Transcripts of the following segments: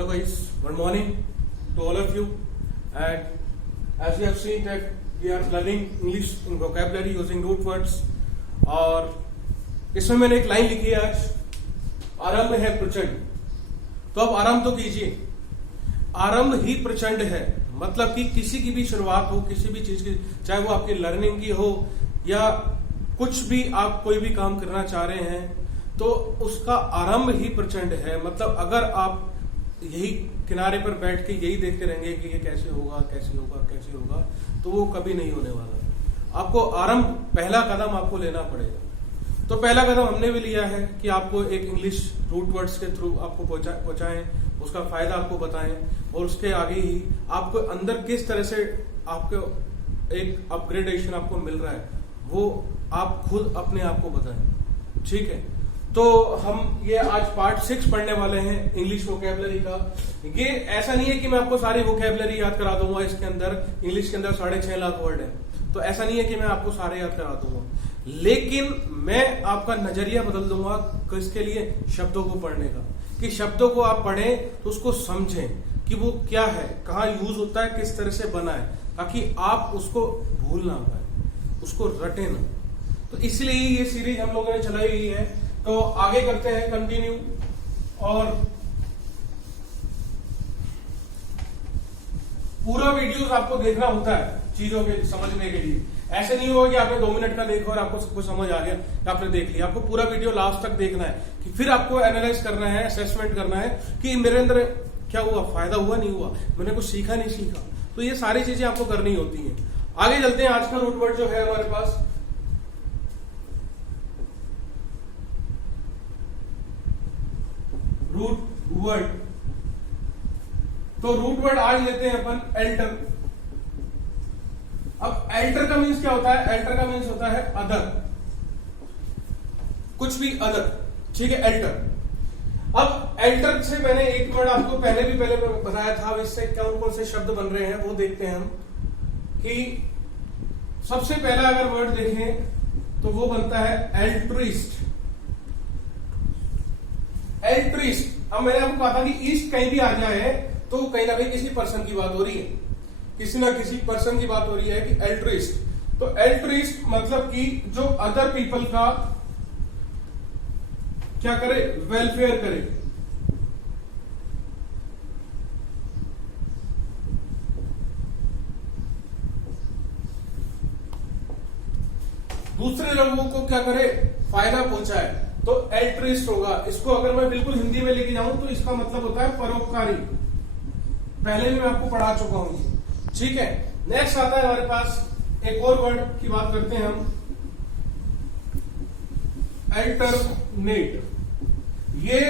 Hello guys, good morning to all of you. And as you have seen that we are learning English in vocabulary using root words. और इसमें मैंने एक line लिखी है आज, आरंभ है प्रचंड। तो अब आरंभ तो कीजिए। आरंभ ही प्रचंड है, मतलब कि किसी की भी शुरुआत हो, किसी भी चीज की, चाहे वो आपकी लर्निंग की हो या कुछ भी आप कोई भी काम करना चाह रहे हैं, तो उसका आरंभ ही प्रचंड है। मतलब अगर आप यही किनारे पर बैठ के यही देखते रहेंगे कि ये कैसे होगा कैसे होगा कैसे होगा, तो वो कभी नहीं होने वाला। आपको आरंभ, पहला कदम आपको लेना पड़ेगा। तो पहला कदम हमने भी लिया है कि आपको एक इंग्लिश रूट वर्ड्स के थ्रू आपको पहुंचाएं, उसका फायदा आपको बताएं, और उसके आगे ही आपको अंदर किस तरह से आपको एक अपग्रेडेशन आपको मिल रहा है वो आप खुद अपने आप को बताएं। ठीक है, तो हम ये आज पार्ट 6 पढ़ने वाले हैं इंग्लिश वोकैबुलरी का। ये ऐसा नहीं है कि मैं आपको सारी वोकैबुलरी याद करा दूंगा। इसके अंदर इंग्लिश के अंदर 6.5 लाख वर्ड है, तो ऐसा नहीं है कि मैं आपको सारे याद करा दूंगा, लेकिन मैं आपका नजरिया बदल दूंगा किसके लिए, शब्दों को पढ़ने का। कि शब्दों को आप पढ़ें तो उसको समझें कि वो क्या है, कहाँ यूज होता है, किस तरह से बना है, ताकि आप उसको भूल ना पाए, उसको रटे ना। तो इसलिए ये सीरीज हम लोगों ने चलाई हुई है। तो आगे करते हैं कंटिन्यू। और पूरा वीडियोस आपको देखना होता है चीजों के समझने के लिए। ऐसे नहीं होगा कि आपने 2 मिनट का देखा और आपको सब कुछ समझ आ गया, आपने देख लिया। आपको पूरा वीडियो लास्ट तक देखना है, कि फिर आपको एनालाइज करना है, असेसमेंट करना है कि मेरे अंदर क्या हुआ, फायदा हुआ नहीं हुआ, मैंने कुछ सीखा नहीं सीखा। तो ये सारी चीजें आपको करनी होती हैं। आगे चलते हैं। आज का रूट वर्ड जो है हमारे पास, रूट वर्ड। तो रूट वर्ड आज लेते हैं अपन एल्टर। अब एल्टर का मीन्स क्या होता है? एल्टर का मीन्स होता है अदर, कुछ भी अदर। ठीक है, एल्टर। अब एल्टर से मैंने एक वर्ड आपको पहले बताया था। अब इससे कौन कौन से शब्द बन रहे हैं वो देखते हैं हम। कि सबसे पहला अगर वर्ड देखें तो वो बनता है एल्ट्रिस्ट। एल्ट्रिस्ट। अब मैंने आपको कहा था कि ईस्ट कहीं भी आ जाए तो कहीं ना कहीं किसी पर्सन की बात हो रही है, किसी ना किसी पर्सन की बात हो रही है। कि एल्ट्रिस्ट, तो एल्ट्रिस्ट मतलब कि जो अदर पीपल का क्या करे, वेलफेयर करे। दूसरे लोगों को क्या करे, फायदा पहुंचाए, तो एल्ट्रिस्ट होगा। इसको अगर मैं बिल्कुल हिंदी में लेके जाऊं तो इसका मतलब होता है परोपकारी। पहले भी मैं आपको पढ़ा चुका हूं। ठीक है, नेक्स्ट आता है हमारे पास एक और वर्ड की बात करते हैं हम, अल्टरनेट। ये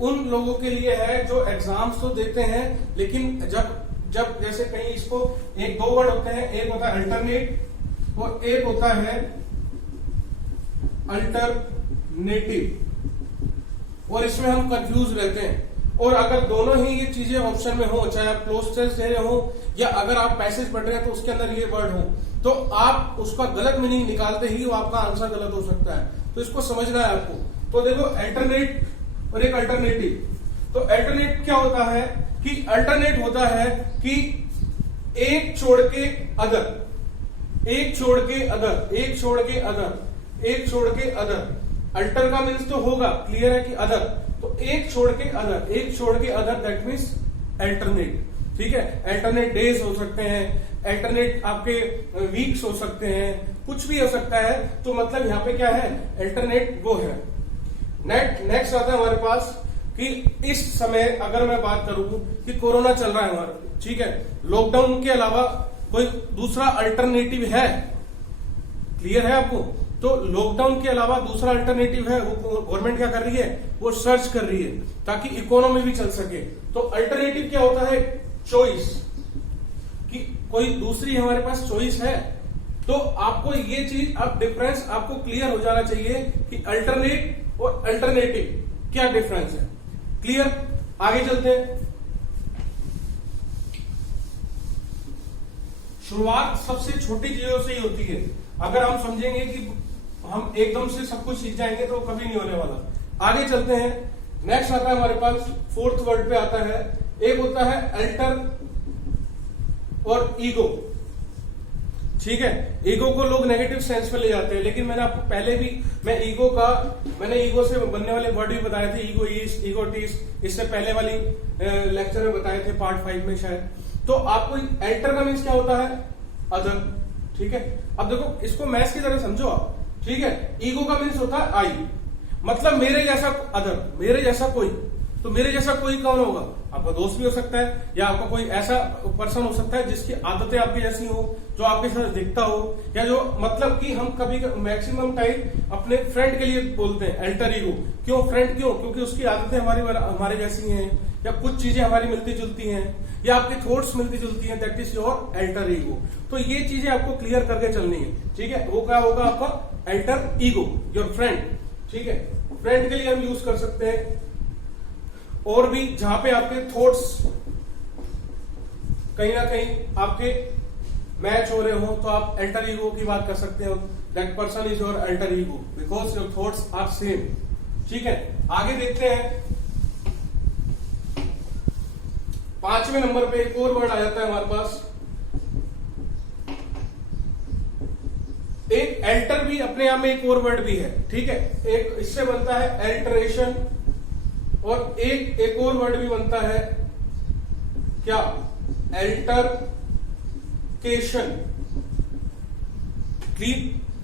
उन लोगों के लिए है जो एग्जाम्स तो देते हैं, लेकिन जब जैसे कहीं इसको एक दो वर्ड होते हैं, एक होता है अल्टरनेट और एक होता है अल्टरनेटिव, और इसमें हम कंफ्यूज रहते हैं। और अगर दोनों ही ये चीजें ऑप्शन में हो, चाहे आप क्लोज टेस्ट दे रहे हो या अगर आप पैसेज पढ़ रहे हैं तो उसके अंदर ये वर्ड हो, तो आप उसका गलत मीनिंग निकालते ही आपका आंसर गलत हो सकता है। तो इसको समझना है आपको। तो देखो, अल्टरनेट और एक अल्टरनेटिव। तो अल्टरनेट क्या होता है कि अल्टरनेट होता है कि एक छोड़ के अदर, एक छोड़ के अदर, एक छोड़ के अदर, एक छोड़ के अदर। अल्टर का मीन्स तो होगा, क्लियर है कि अदर, तो एक छोड़ के अदर, एक छोड़ के अदर, दैट मीन्स अल्टरनेट। ठीक है, अल्टरनेट डेज हो सकते हैं, अल्टरनेट आपके वीक्स हो सकते हैं, कुछ भी हो सकता है। तो मतलब यहाँ पे क्या है, अल्टरनेट वो है। नेक्स्ट आता है हमारे पास कि इस समय अगर मैं बात करूं कि कोरोना चल रहा है हमारा, ठीक है, लॉकडाउन के अलावा कोई दूसरा अल्टरनेटिव है? क्लियर है आपको? तो लॉकडाउन के अलावा दूसरा अल्टरनेटिव है, वो गवर्नमेंट क्या कर रही है, वो सर्च कर रही है ताकि इकोनॉमी भी चल सके। तो अल्टरनेटिव क्या होता है, चॉइस, कि कोई दूसरी हमारे पास चॉइस है। तो आपको ये चीज, अब डिफरेंस आपको क्लियर हो जाना चाहिए कि अल्टरनेट और अल्टरनेटिव क्या डिफरेंस है। क्लियर? आगे चलते हैं। शुरुआत सबसे छोटी चीजों से ही होती है। अगर हम समझेंगे कि हम एकदम से सब कुछ सीख जाएंगे तो कभी नहीं होने वाला। आगे चलते हैं। नेक्स्ट आता है हमारे पास फोर्थ वर्ड पे आता है, एक होता है अल्टर और ईगो। ठीक है, ईगो को लोग नेगेटिव सेंस में ले जाते हैं, लेकिन मैंने आपको पहले भी मैंने ईगो से बनने वाले वर्ड भी बताए थे, ईगोइस्ट, ईगोटिस्ट, इससे पहले वाली लेक्चर में बताए थे, पार्ट 5 में शायद। तो आपको एल्टर का मीन्स क्या होता है? अदर। ठीक है, अब देखो इसको मैथ्स की तरह समझो आप। ठीक है, ईगो का मीन्स होता है आई, मतलब मेरे जैसा अदर, मेरे जैसा कोई। तो मेरे जैसा कोई कौन होगा? आपका दोस्त भी हो सकता है, या आपका कोई ऐसा पर्सन हो सकता है जिसकी आदतें आपकी जैसी हो, जो आपके साथ दिखता हो, या जो मतलब कि हम कभी मैक्सिमम टाइम अपने फ्रेंड के लिए बोलते हैं अल्टर ईगो। क्यों फ्रेंड? क्यों? क्योंकि उसकी आदतें हमारे जैसी हैं, या कुछ चीजें हमारी मिलती जुलती हैं, या आपके थॉट्स मिलती जुलती हैं, that is your alter ego. तो ये चीजें आपको क्लियर करके चलनी है। ठीक है, वो क्या होगा आपका अल्टर ईगो, योर फ्रेंड। ठीक है, फ्रेंड के लिए हम यूज कर सकते हैं, और भी जहां पे आपके थॉट्स कहीं ना कहीं आपके मैच हो रहे हो, तो आप अल्टर ईगो की बात कर सकते हो। That person is your alter ego because your thoughts are same. ठीक है, आगे देखते हैं। 5वें नंबर पे एक और वर्ड आ जाता है हमारे पास, एक अल्टर भी अपने आप में एक और वर्ड भी है। ठीक है, एक इससे बनता है अल्टरेशन, और एक और वर्ड भी बनता है क्या? अल्टरकेशन।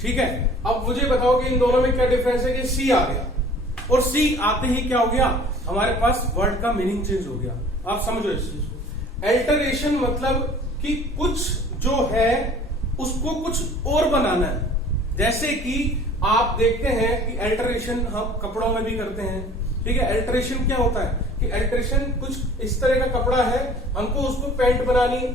ठीक है, अब मुझे बताओ कि इन दोनों में क्या डिफरेंस है? कि सी आ गया, और सी आते ही क्या हो गया? हमारे पास वर्ड का मीनिंग चेंज हो गया। आप समझो इस चीज को। अल्टरेशन मतलब कि कुछ जो है उसको कुछ और बनाना है। जैसे कि आप देखते हैं कि अल्टरेशन हम कपड़ों में भी करते हैं। ठीक है, अल्टरेशन क्या होता है? कि अल्टरेशन कुछ इस तरह का कपड़ा है, हमको उसको पैंट बनानी है,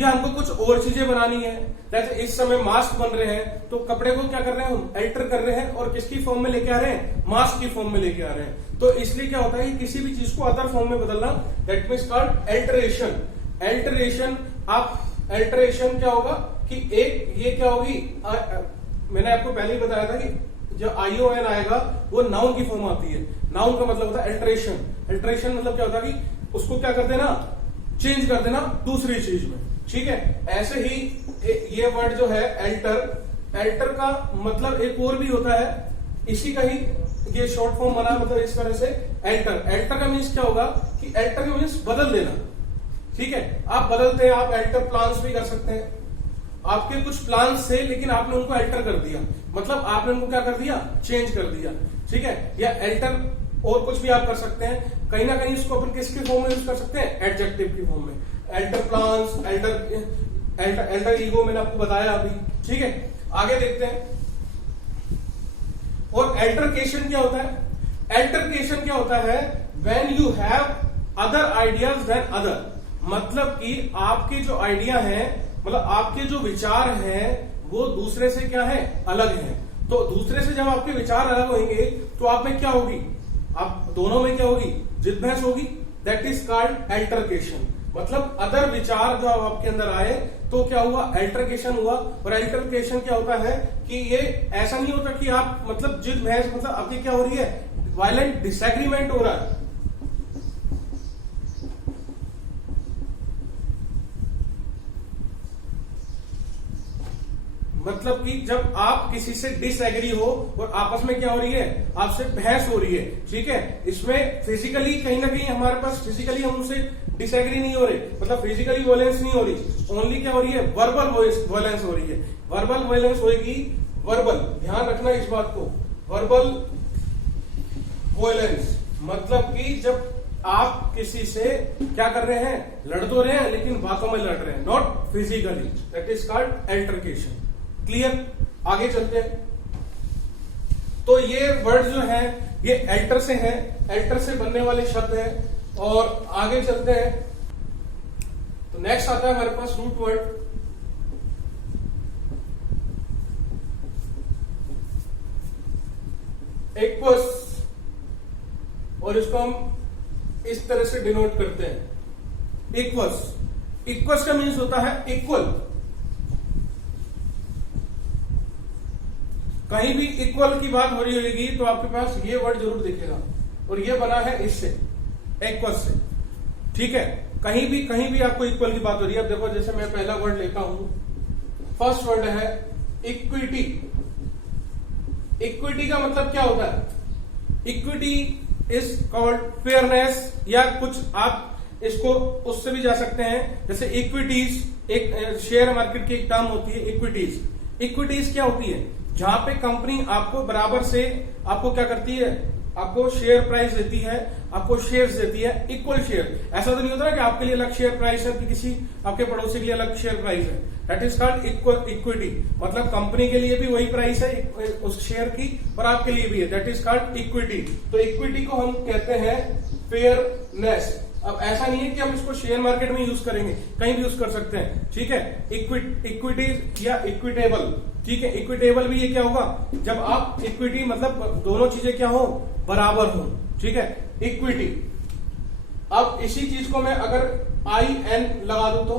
या हमको कुछ और चीजें बनानी है। जैसे इस समय मास्क बन रहे हैं, तो कपड़े को क्या कर रहे हैं हम? अल्टर कर रहे हैं, और किसकी फॉर्म में लेके आ रहे हैं? मास्क की फॉर्म में लेके आ रहे हैं। तो इसलिए क्या होता है कि किसी भी चीज को अदर फॉर्म में बदलना, that means called alteration. Alteration, आप अल्टरेशन क्या होगा कि एक ये क्या होगी, मैंने आपको पहले ही बताया था कि जो ION आएगा वो नाउन की फॉर्म आती है। नाउन का मतलब होता है अल्टरेशन। अल्टरेशन मतलब क्या होता है कि उसको क्या कर देना? चेंज कर देना दूसरी चीज में। ठीक है, ऐसे ही ये वर्ड जो है अल्टर, अल्टर का मतलब एक और भी होता है, इसी का ही ये शॉर्ट फॉर्म बना, मतलब इस तरह से अल्टर। अल्टर का मीन्स क्या होगा? कि अल्टर का मीन्स बदल देना। ठीक है, आप बदलते हैं, आप अल्टर प्लान्स भी कर सकते हैं। आपके कुछ प्लान्स थे, लेकिन आपने उनको अल्टर कर दिया, मतलब आपने उनको क्या कर दिया? चेंज कर दिया। ठीक है, या अल्टर और कुछ भी आप कर सकते हैं। कहीं ना कहीं इसको अपन किसके फॉर्म में यूज कर सकते हैं? एडजेक्टिव की फॉर्म में। अल्टर प्लान्स, अल्टर ईगो मैंने आपको बताया अभी। ठीक है, आगे देखते हैं। और अल्टरकेशन क्या होता है? अल्टरकेशन क्या होता है? When you have other ideas then other, मतलब कि आपके जो आइडिया हैं, मतलब आपके जो विचार हैं, वो दूसरे से क्या है? अलग हैं। तो दूसरे से जब आपके विचार अलग होंगे, तो आप में क्या होगी? आप दोनों में क्या होगी? जिद बहस होगी। That is called altercation. मतलब अदर विचार जो आपके अंदर आए, तो क्या हुआ? अल्टरकेशन हुआ। और अल्टरकेशन क्या होता है कि ये ऐसा नहीं होता कि आप मतलब जिद बहस, मतलब आपकी क्या हो रही है? वायलेंट डिसएग्रीमेंट हो रहा है। मतलब कि जब आप किसी से डिसएग्री हो और आपस में क्या हो रही है? आपसे बहस हो रही है। ठीक है, इसमें फिजिकली कहीं ना कहीं हमारे पास फिजिकली हम उनसे डिसएग्री नहीं हो रहे, मतलब फिजिकली वायलेंस नहीं हो रही, ओनली क्या हो रही है? वर्बल वायलेंस हो रही है। वर्बल वायलेंस होगी, वर्बल, ध्यान रखना इस बात को। वर्बल वायलेंस मतलब कि जब आप किसी से क्या कर रहे हैं? लड़ तो रहे हैं, लेकिन बातों में लड़ रहे हैं, not physically. That is called altercation. Clear? आगे चलते हैं। तो ये वर्ड जो है ये अल्टर से है, अल्टर से बनने वाले शब्द हैं। और आगे चलते हैं, तो नेक्स्ट आता है हमारे पास रूट वर्ड। एक्वस, और इसको हम इस तरह से डिनोट करते हैं, इक्वस। इक्वस का मीन्स होता है इक्वल। कहीं भी इक्वल की बात हो रही होगी तो आपके पास ये वर्ड जरूर दिखेगा, और ये बना है इससे, इक्वल से, ठीक है। कहीं भी आपको इक्वल की बात हो रही है। अब देखो, जैसे मैं पहला वर्ड लेता हूं, फर्स्ट वर्ड है इक्विटी। इक्विटी का मतलब क्या होता है? इक्विटी इज कॉल्ड फेयरनेस, या कुछ आप इसको उससे भी जा सकते हैं, जैसे इक्विटीज, एक शेयर मार्केट की एक टर्म होती है इक्विटीज। इक्विटीज क्या होती है? जहां पे कंपनी आपको बराबर से आपको क्या करती है, आपको शेयर प्राइस देती है, आपको शेयर्स देती है, इक्वल शेयर। ऐसा तो नहीं होता ना कि आपके लिए अलग शेयर प्राइस है, कि किसी आपके पड़ोसी के लिए अलग शेयर प्राइस है। That is called equity. मतलब कंपनी के लिए भी वही प्राइस है उस शेयर की, और आपके लिए भी है। That is called equity. तो इक्विटी को हम कहते हैं फेयरनेस। अब ऐसा नहीं है कि हम इसको शेयर मार्केट में यूज करेंगे, कहीं भी यूज कर सकते हैं, ठीक है। इक्विटी या इक्विटेबल, ठीक है। इक्विटेबल भी ये क्या होगा? जब आप इक्विटी मतलब दोनों चीजें क्या हो, बराबर हो, ठीक है, इक्विटी। अब इसी चीज को मैं अगर IN लगा दूं तो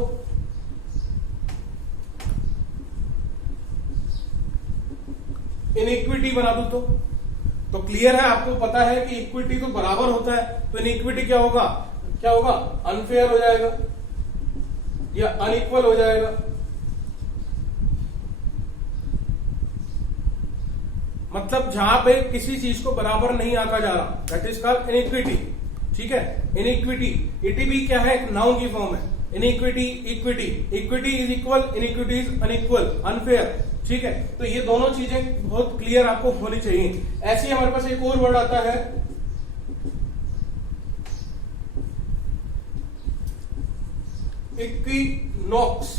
इनइक्विटी बना दूं तो क्लियर है, आपको पता है कि इक्विटी तो बराबर होता है, तो इनइक्विटी क्या होगा? अनफेयर हो जाएगा या अनइक्वल हो जाएगा। मतलब जहां पे किसी चीज को बराबर नहीं आंका जा रहा, दैट इज कॉल्ड इनइक्विटी, ठीक है। इनइक्विटी, इटी भी क्या है? एक नाउन की फॉर्म है। Iniquity, equity, equity is equal, iniquity is unequal, unfair, ठीक है। तो ये दोनों चीजें बहुत क्लियर आपको होनी चाहिए। ऐसे ही हमारे पास एक और वर्ड आता है इक्विनॉक्स।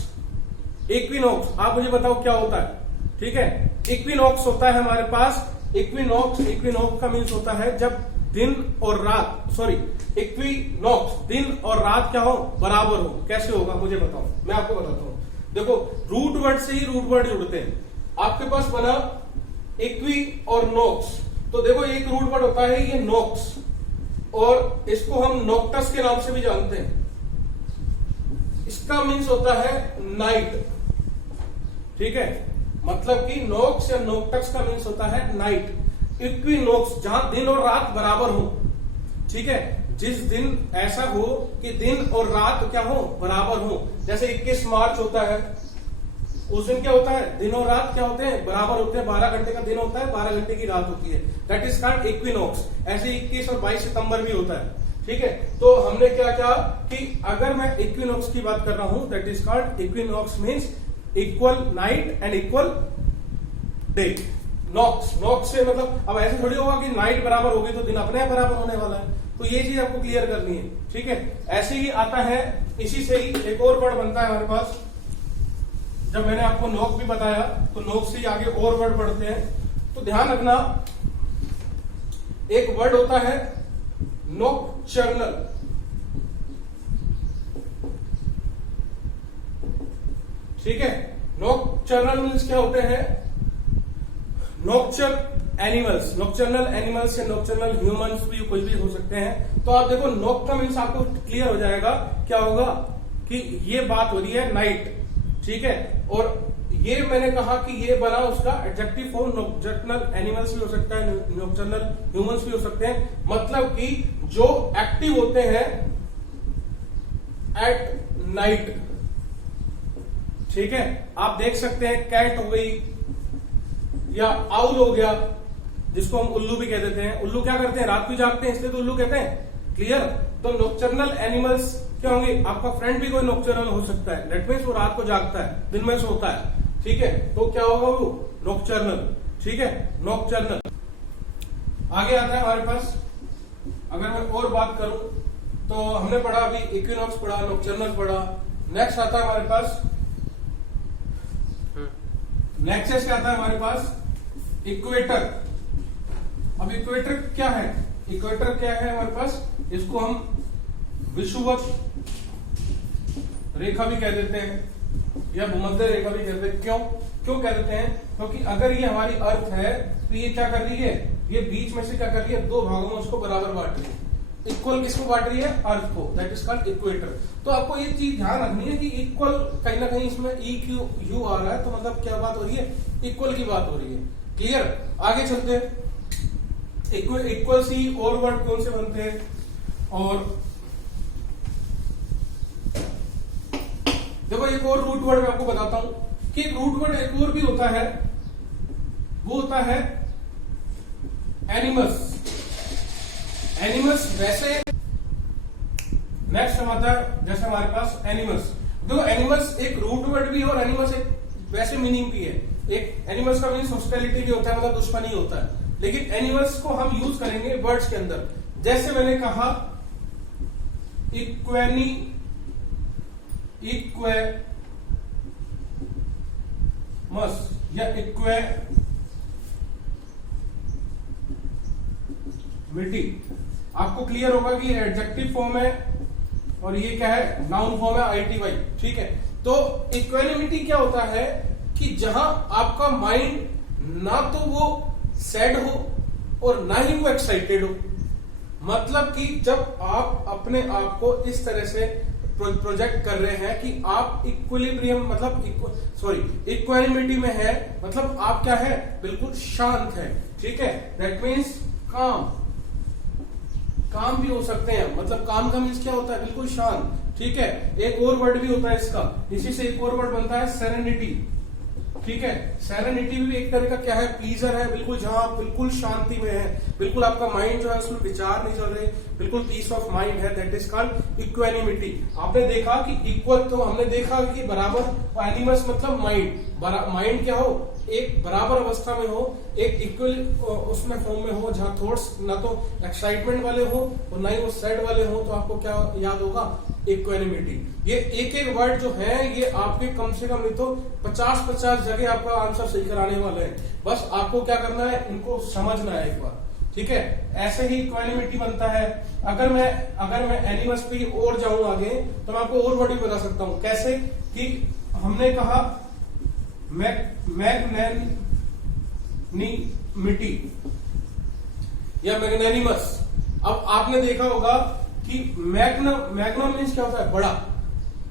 इक्विनॉक्स, आप मुझे बताओ क्या होता है, ठीक है। इक्विनॉक्स होता है हमारे पास, इक्विनॉक्स का मीन्स होता है जब दिन और रात, इक्विनॉक्स दिन और रात क्या हो, बराबर हो। कैसे होगा मुझे बताओ, मैं आपको बताता हूं। देखो, रूट वर्ड से ही रूट वर्ड जुड़ते हैं। आपके पास बना इक्वी और नॉक्स, तो देखो एक रूट वर्ड होता है ये नॉक्स, और इसको हम नॉक्टस के नाम से भी जानते हैं। इसका मीन्स होता है नाइट, ठीक है। मतलब कि नॉक्स या नॉक्टस का मीन्स होता है नाइट। इक्विनॉक्स जहां दिन और रात बराबर हो, ठीक है। जिस दिन ऐसा हो कि दिन और रात क्या हो, बराबर हो। जैसे 21 मार्च होता है, उस दिन क्या होता है, दिन और रात क्या होते हैं, बराबर होते हैं। 12 घंटे का दिन होता है, 12 घंटे की रात होती है। That is called equinox. ऐसे 21 और 22 सितंबर भी होता है, ठीक है। तो हमने क्या किया कि अगर मैं इक्विनॉक्स की बात कर रहा हूं, that is called equinox means equal night and equal day. Nox से मतलब, अब ऐसे थोड़ी होगा कि नाइट बराबर होगी तो दिन अपने आप बराबर होने वाला है। तो ये चीज आपको क्लियर करनी है, ठीक है। ऐसे ही आता है, इसी से ही एक और वर्ड बनता है हमारे पास। जब मैंने आपको नॉक भी बताया, तो नॉक से ही आगे और वर्ड पढ़ते हैं। तो ध्यान रखना, एक वर्ड होता है नॉकचर्नल। ठीक है, नॉकचर्नल मीन्स क्या होते हैं? नॉकचर एनिमल्स, नॉकचर्नल एनिमल्स या नॉकचर्नल ह्यूमंस भी कुछ भी हो सकते हैं। तो आप देखो, नॉक का मीन्स आपको क्लियर हो जाएगा क्या होगा, कि ये बात हो रही है नाइट, ठीक है। और ये मैंने कहा कि ये बना उसका एडजेक्टिव फॉर्म, नॉकचर्नल एनिमल्स भी हो सकता है, नॉकचर्नल ह्यूमंस भी हो सकते हैं। मतलब कि जो एक्टिव होते हैं एट नाइट, ठीक है। आप देख सकते हैं कैट हो गई या आउल हो गया, जिसको हम उल्लू भी कह देते हैं। उल्लू क्या करते हैं, रात को जागते हैं, इसलिए तो उल्लू कहते हैं, क्लियर। तो नॉकचर्नल एनिमल्स क्या होंगे? आपका फ्रेंड भी कोई नॉकचर्नल हो सकता है, दैट मीन्स वो रात को जागता है, दिन में सोता है, ठीक है। तो क्या होगा वो नॉकचर्नल, ठीक है, नॉकचर्नल। आगे आता है हमारे पास, अगर मैं और बात करूं तो हमने पढ़ा अभी इक्विनॉक्स पढ़ा, नॉकचर्नल पढ़ा। नेक्स्ट आता है हमारे पास, नेक्स्ट क्या आता है हमारे पास, इक्वेटर। अब इक्वेटर क्या है? इक्वेटर क्या है हमारे पास? इसको हम विषुवत रेखा भी कह देते हैं या भूमध्य रेखा भी कहते हैं। क्यों कह देते हैं? क्योंकि अगर ये हमारी अर्थ है तो ये क्या कर रही है, ये बीच में से क्या कर रही है, दो भागों में उसको बराबर बांट रही है। इक्वल किसको बांट रही है? अर्थ को, दैट इज कॉल्ड इक्वेटर। तो आपको ये चीज ध्यान रखनी है कि इक्वल कहीं ना कहीं इसमें ई क्यू यू आ रहा है, तो मतलब क्या बात हो रही है, इक्वल की बात हो रही है, क्लियर। आगे चलते हैं। इक्वल सी और वर्ड कौन से बनते हैं, और देखो एक और रूट वर्ड मैं आपको बताता हूं कि एक रूट वर्ड एक और भी होता है, वो होता है एनिमस। एनिमस वैसे नेक्स्ट आता है जैसे हमारे पास एनिमस। देखो एनिमस एक रूट वर्ड भी है और एनिमस एक वैसे मीनिंग भी है। एक एनिमस का मीनिंग हॉस्टिलिटी भी होता है, मतलब दुश्मनी होता है, लेकिन एनिमल्स को हम यूज करेंगे वर्ड्स के अंदर। जैसे मैंने कहा इक्वेमस या इक्वेमिटी, आपको क्लियर होगा कि एडजेक्टिव फॉर्म है और ये क्या है, नाउन फॉर्म है, ITY। ठीक है, तो इक्वेनिमिटी क्या होता है कि जहां आपका माइंड ना तो वो सैड हो और ना ही वो एक्साइटेड हो, मतलब कि जब आप अपने आप को इस तरह से प्रोजेक्ट कर रहे हैं कि आप इक्विलिब्रियम मतलब इक्वेनिमिटी में है, मतलब आप क्या है, बिल्कुल शांत है। ठीक है, दैट मीन्स काम भी हो सकते हैं, मतलब काम का मीन्स क्या होता है, बिल्कुल शांत। ठीक है, एक और वर्ड भी होता है इसका, इसी से एक और वर्ड बनता है सेरेनिटी। ठीक है, सेरेनिटी भी एक तरह का क्या है, प्लीजर है, बिल्कुल जहां आप बिल्कुल शांति में है, बिल्कुल आपका माइंड जो है उसमें विचार नहीं चल रहे, बिल्कुल पीस ऑफ माइंड है, दैट इज कॉल्ड इक्वेनिमिटी। आपने देखा कि इक्वल, तो हमने देखा कि बराबर, एनिमस मतलब माइंड, माइंड क्या हो, एक बराबर अवस्था में हो, एक इक्वल उसमें फॉर्म में हो, जहां थॉट्स ना तो एक्साइटमेंट वाले हो और ना ही वो सैड वाले हो, तो आपको क्या याद होगा, इक्वेनिमिटी। ये एक एक वर्ड जो है ये आपके कम से कम नहीं तो 50-50 जगह आपका आंसर सही कराने वाले हैं, बस आपको क्या करना है, इनको समझना है एक बार। ठीक है, ऐसे ही इक्वेनिमिटी बनता है। अगर मैं एनिमस पे और जाऊं आगे, तो मैं आपको और वर्ड भी बता सकता हूं। कैसे कि हमने कहा मैग्नैनिमिटी या मैग्नैनिमस। अब आपने देखा होगा कि मैग्नम मीन्स क्या होता है, बड़ा।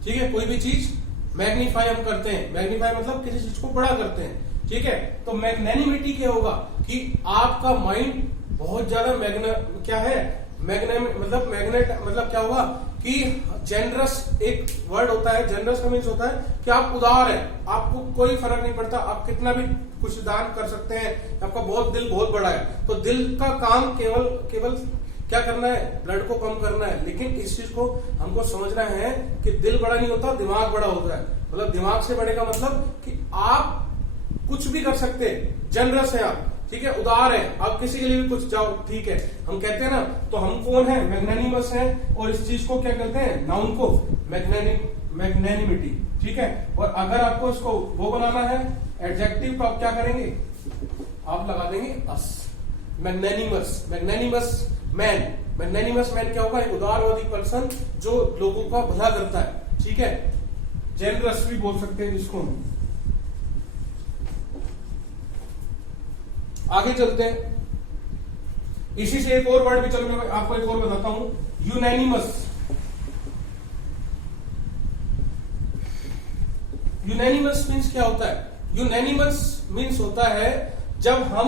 ठीक है, कोई भी चीज मैग्नीफाई हम करते हैं, मैग्नीफाई मतलब किसी चीज को बड़ा करते हैं। ठीक है, तो मैग्नैनिमिटी क्या होगा कि आपका माइंड बहुत ज्यादा क्या है, मतलब मैग्नेट, मतलब क्या होगा कि जेनरस एक वर्ड होता है। जेनरस का मीन्स होता है कि आप उदार है, आपको कोई फर्क नहीं पड़ता, आप कितना भी कुछ दान कर सकते हैं, आपका दिल बहुत बड़ा है। तो दिल का काम केवल क्या करना है, ब्लड को कम करना है। लेकिन इस चीज को हमको समझना है कि दिल बड़ा नहीं होता, दिमाग बड़ा होता है। मतलब दिमाग से बड़े का मतलब कि आप कुछ भी कर सकते हैं, जनरस है आप। ठीक है, उदार है, आप किसी के लिए भी कुछ जाओ। ठीक है, हम कहते हैं ना, तो हम कौन है, मैग्नैनिमस है, और इस चीज को क्या कहते हैं, नाउन को मैग्नैनिमिटी। ठीक है, और अगर आपको इसको वो बनाना है एडजेक्टिव, तो आप क्या करेंगे, आप लगा देंगे अस। मैग्नैनिमस मैन क्या होगा, एक उदारवादी पर्सन जो लोगों का भला करता है। ठीक है, जेनरस भी बोल सकते हैं जिसको। आगे चलते हैं, इसी से एक और वर्ड भी, चलो मैं आपको एक और बताता हूं, यूनैनिमस। यूनैनिमस मीन्स क्या होता है, यूनैनिमस मीन्स होता है जब हम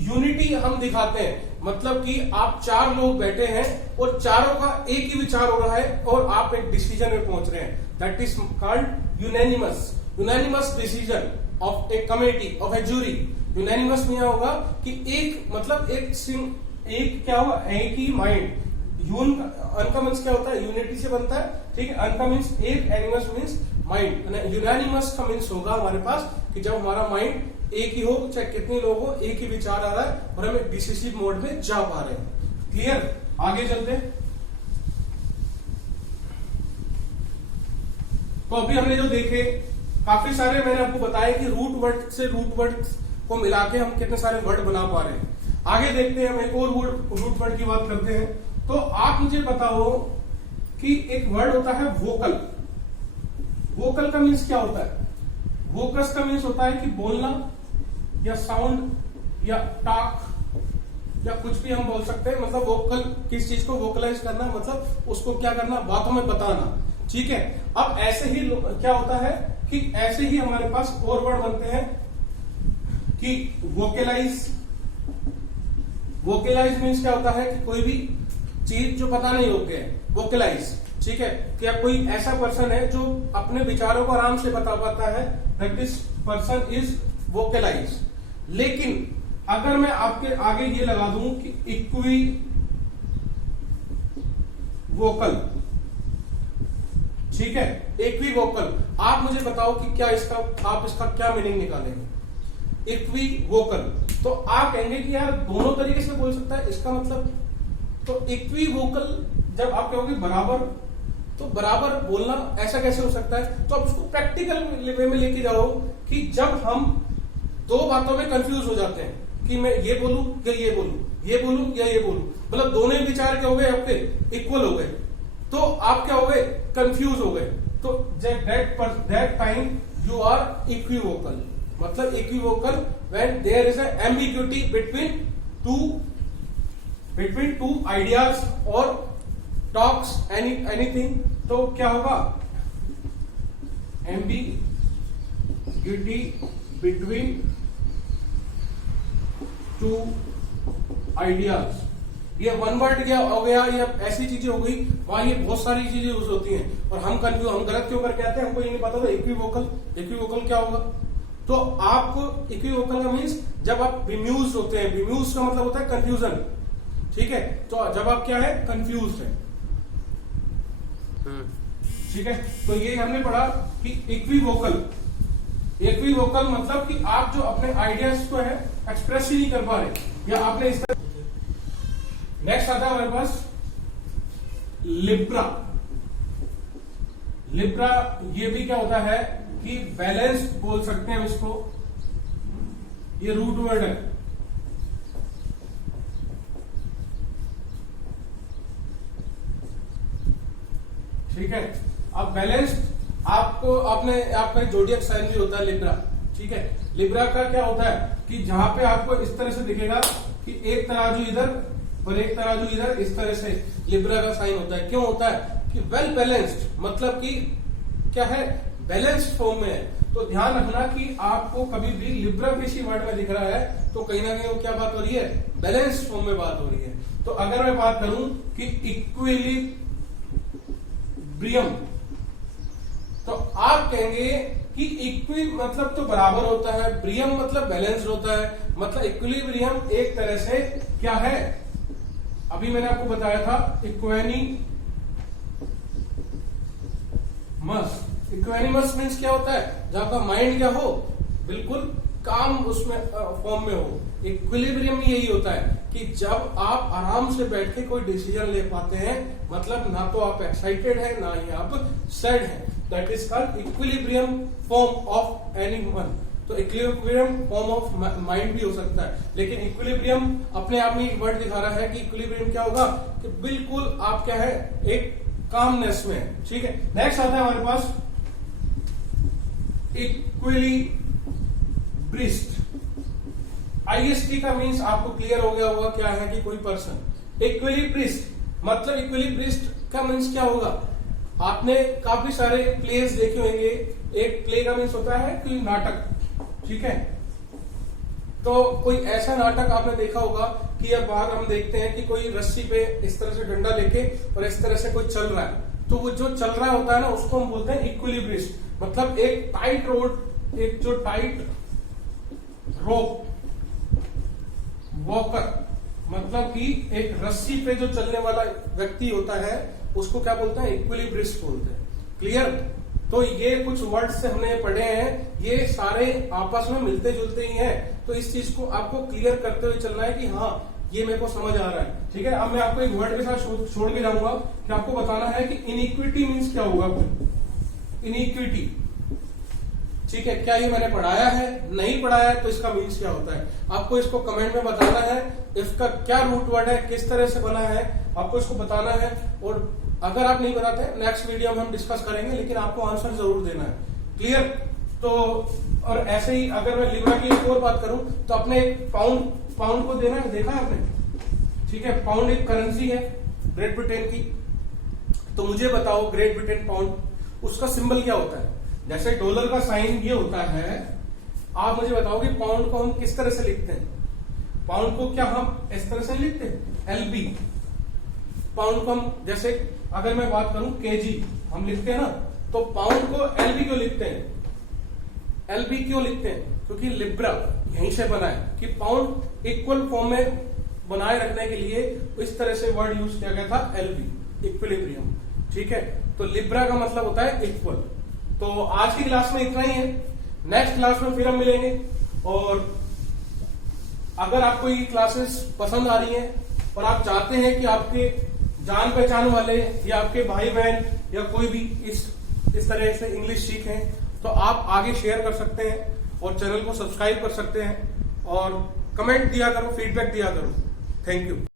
यूनिटी हम दिखाते हैं, मतलब कि आप 4 लोग बैठे हैं और चारों का एक ही विचार हो रहा है और आप एक डिसीजन में पहुंच रहे हैं, that is called unanimous decision of a committee of a jury. Unanimous में होगा कि एक क्या होगा, एक ही माइंड। अन का मीन्स क्या होता है, यूनिटी से बनता है। ठीक है, अन का मीन्स एक, एनिमस मीन्स माइंड। यूनैनिमस का मीन्स होगा हमारे पास कि जब हमारा माइंड एक ही हो, चाहे कितने लोग हो, एक ही विचार आ रहा है और हम डिसिसिव मोड में जा पा रहे हैं। क्लियर, आगे चलते हैं। तो अभी हमने जो देखे काफी सारे, मैंने आपको बताया कि रूट वर्ड को मिला के हम कितने सारे वर्ड बना पा रहे हैं। आगे देखते हैं, हम एक और रूट वर्ड की बात करते हैं। तो आप मुझे बताओ कि एक वर्ड होता है वोकल। वोकल का मीन्स क्या होता है, वोकस का मीन्स होता है कि बोलना या साउंड या टॉक या कुछ भी हम बोल सकते हैं। मतलब वोकल, किस चीज को वोकलाइज करना, मतलब उसको क्या करना, बातों में बताना। ठीक है, अब ऐसे ही क्या होता है कि ऐसे ही हमारे पास और वर्ड बनते हैं कि वोकलाइज, वोकलाइज मीन्स क्या होता है कि कोई भी चीज जो पता नहीं होती है, वोकलाइज, ठीक है। क्या कोई ऐसा पर्सन है जो अपने विचारों को आराम से बता पाता है, that this person is vocalise. लेकिन अगर मैं आपके आगे ये लगा दूं कि इक्वी वोकल, ठीक है, इक्वी वोकल, आप मुझे बताओ कि क्या इसका, आप इसका क्या मीनिंग निकालेंगे? इक्वी वोकल, तो आप कहेंगे कि यार दोनों तरीके से बोल सकता है, इसका मतलब, तो इक्वी वोकल जब आप कहोगे बराबर, तो बराबर बोलना ऐसा कैसे हो सकता है? तो आप उसको प्रैक्टिकल वे में लेके जाओ कि जब हम दो बातों में कंफ्यूज हो जाते हैं कि मैं ये बोलूं या ये बोलूं, ये बोलूं या ये बोलूं, मतलब दोनों ही विचार क्या हो गए आपके, इक्वल हो गए, तो आप क्या हो गए, कंफ्यूज हो गए। तो that time you are equivocal, मतलब equivocal when there is an ambiguity between two ideas और टॉक्स एनीथिंग, तो क्या होगा, एम्बिग्यूटी बिटवीन टू आइडियाज, ये वन वर्ड क्या हो गया, ये ऐसी चीजें हो गई, वहां ये बहुत सारी चीजें यूज होती हैं और हम गलत क्यों करके आते हैं, हमको ये नहीं पता था इक्विवोकल क्या होगा। तो आपको इक्विवोकल का मीन्स जब आप बेम्यूज होते हैं, बेम्यूज का मतलब होता है कंफ्यूजन, ठीक है, तो जब आप क्या है, कंफ्यूज है, ठीक है। तो ये हमने पढ़ा कि इक्विवोकल मतलब कि आप जो अपने आइडियाज को है एक्सप्रेस ही नहीं कर पा रहे, या आपने इस तरह। नेक्स्ट आता है हमारे पास लिब्रा। लिब्रा ये भी क्या होता है कि बैलेंस बोल सकते हैं हम इसको, ये रूट वर्ड है, ठीक है। अब बैलेंस्ड आपको आपका जोडियक साइन भी होता है लिब्रा, ठीक है। लिब्रा का क्या होता है कि जहां पे आपको इस तरह से दिखेगा कि एक तराजू इधर और एक तराजू इधर, इस तरह से लिब्रा का साइन होता है। क्यों होता है कि वेल बैलेंस्ड, मतलब कि क्या है, बैलेंस्ड फॉर्म में है। तो ध्यान रखना कि आपको कभी भी लिब्रा किसी वर्ड में दिख रहा है तो कहीं ना कहीं वो क्या बात हो रही है, बैलेंस्ड फॉर्म में बात हो रही है। तो अगर मैं बात करूं कि इक्विलिब्रियम, तो आप कहेंगे कि इक्वी मतलब तो बराबर होता है, ब्रियम मतलब बैलेंस्ड होता है, मतलब इक्विलिब्रियम एक तरह से क्या है, अभी मैंने आपको बताया था इक्वेनिमस मीन्स क्या होता है, जहां का माइंड क्या हो, बिल्कुल काम उसमें फॉर्म में हो। इक्विलिब्रियम यही होता है कि जब आप आराम से बैठ के कोई डिसीजन ले पाते हैं, मतलब ना तो आप एक्साइटेड है ना ही आप सैड है, that is called equilibrium form of anyone. तो इक्विलिब्रियम फॉर्म ऑफ माइंड भी हो सकता है, लेकिन इक्विलिब्रियम अपने आप में एक वर्ड दिखा रहा है कि इक्विलिब्रियम क्या होगा कि बिल्कुल आप क्या है, एक कामनेस में, ठीक है। नेक्स्ट आता है हमारे पास इक्विलिब्रिस्ट। आईएसटी का मीन्स आपको क्लियर हो गया होगा क्या है कि कोई पर्सन। इक्विलिब्रिस्ट मतलब इक्विलिब्रिस्ट का मीन्स क्या होगा, आपने काफी सारे प्लेस देखे होंगे। एक प्ले का मीन्स होता है कोई नाटक, ठीक है। तो कोई ऐसा नाटक आपने देखा होगा कि अब बाहर हम देखते हैं कि कोई रस्सी पे इस तरह से डंडा लेके और इस तरह से कोई चल रहा है, तो वो जो चल रहा होता है ना उसको हम बोलते हैं इक्विलिब्रिस्ट। मतलब एक टाइट रोड, एक जो टाइट रोप वॉकर, मतलब कि एक रस्सी पे जो चलने वाला व्यक्ति होता है उसको क्या बोलते हैं, इक्विलिब्रिस्ट बोलते हैं। क्लियर। तो ये कुछ वर्ड्स से हमने पढ़े हैं, ये सारे आपस में मिलते जुलते ही हैं। तो इस चीज को आपको क्लियर करते हुए चलना है कि हाँ ये मेरे को समझ आ रहा है, ठीक है। अब मैं आपको एक वर्ड के साथ छोड़ के जाऊंगा कि आपको बताना है कि इनइक्विटी मीन्स क्या होगा। इनइक्विटी, ठीक है, क्या ये मैंने पढ़ाया है, नहीं पढ़ाया है, तो इसका मीन्स क्या होता है आपको इसको कमेंट में बताना है। इसका क्या रूट वर्ड है, किस तरह से बना है, आपको इसको बताना है। और अगर आप नहीं बताते नेक्स्ट वीडियो में हम डिस्कस करेंगे, लेकिन आपको आंसर जरूर देना है। क्लियर। तो और ऐसे ही अगर मैं लिब्रा की एक और बात करूं तो अपने पाउंड को देना है, देखा है आपने, ठीक है। पाउंड एक करेंसी है ग्रेट ब्रिटेन की। तो मुझे बताओ ग्रेट ब्रिटेन पाउंड, उसका सिंबल क्या होता है। जैसे डॉलर का साइन ये होता है आप मुझे बताओगे पाउंड को हम किस तरह से लिखते हैं? पाउंड को क्या हम इस तरह से लिखते हैं? LB। पाउंड को हम, जैसे अगर मैं बात करूं केजी हम लिखते हैं ना, तो पाउंड को LB क्यों लिखते हैं? LB क्यों लिखते हैं? क्योंकि लिब्रा यहीं से बना है कि पाउंड इक्वल फॉर्म में बनाए रखने के लिए इस तरह से वर्ड यूज किया गया था LB, इक्विलिब्रियम। ठीक है, तो लिब्रा का मतलब होता है इक्वल। तो आज की क्लास में इतना ही है, नेक्स्ट क्लास में फिर हम मिलेंगे। और अगर आपको ये क्लासेस पसंद आ रही हैं और आप चाहते हैं कि आपके जान पहचान वाले या आपके भाई बहन या कोई भी इस तरह से इंग्लिश सीखें, तो आप आगे शेयर कर सकते हैं और चैनल को सब्सक्राइब कर सकते हैं और कमेंट दिया करो, फीडबैक दिया करो। Thank you.